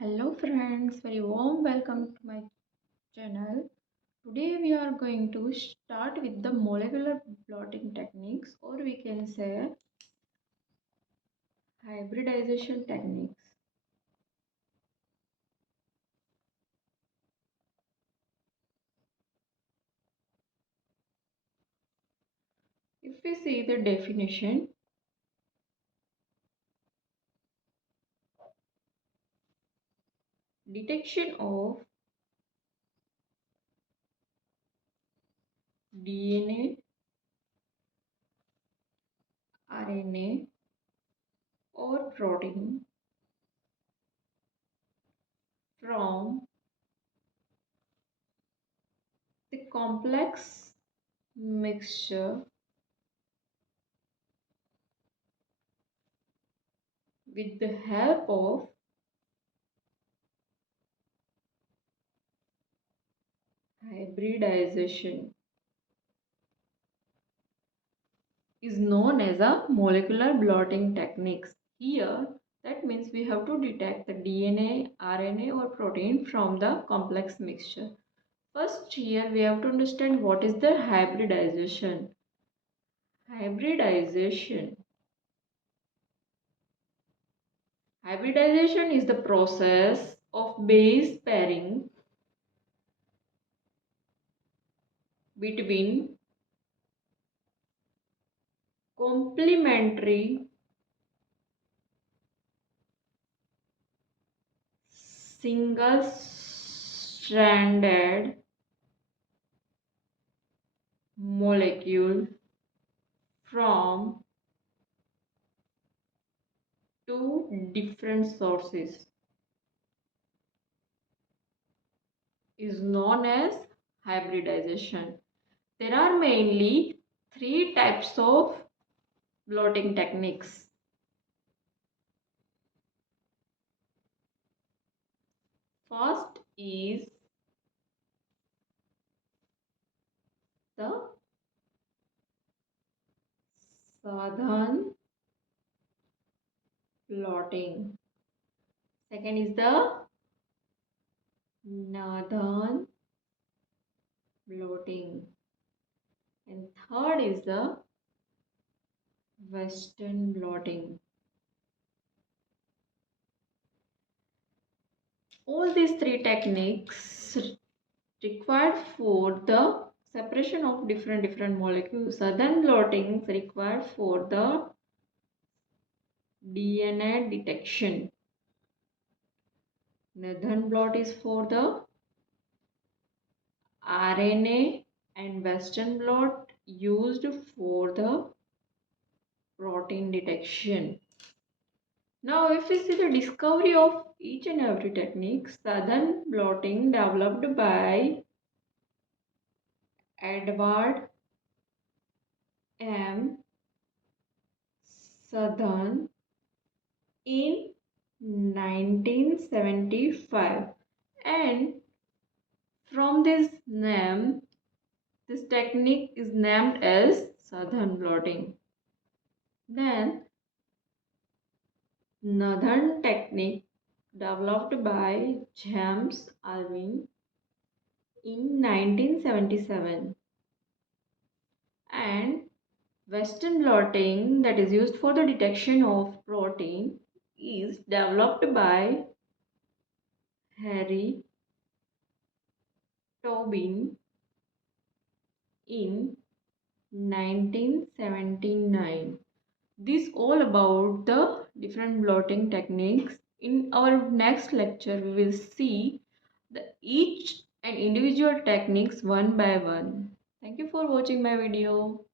Hello friends, very warm welcome to my channel. Today we are going to start with the molecular blotting techniques, or we can say hybridization techniques. If we see the definition, detection of DNA, RNA or protein from the complex mixture with the help of hybridization is known as a molecular blotting techniques. Here, that means we have to detect the DNA, RNA or protein from the complex mixture. First, here we have to understand what is the hybridization. Hybridization. Hybridization is the process of base pairing between complementary single-stranded molecule from two different sources is known as hybridization. There are mainly three types of blotting techniques. First is the southern blotting. Second is the northern blotting. And third is the western blotting. All these three techniques required for the separation of different molecules. Southern blotting is required for the DNA detection. Northern blot is for the RNA, and western blot used for the protein detection. Now if we see the discovery of each and every technique, southern blotting developed by Edward M. Southern in 1975, and from this name, this technique is named as southern blotting. Then northern technique developed by James Alvin in 1977, and western blotting, that is used for the detection of protein, is developed by Harry Tobin in 1979. This all about the different blotting techniques. In our next lecture, we will see each and individual techniques one by one. Thank you for watching my video.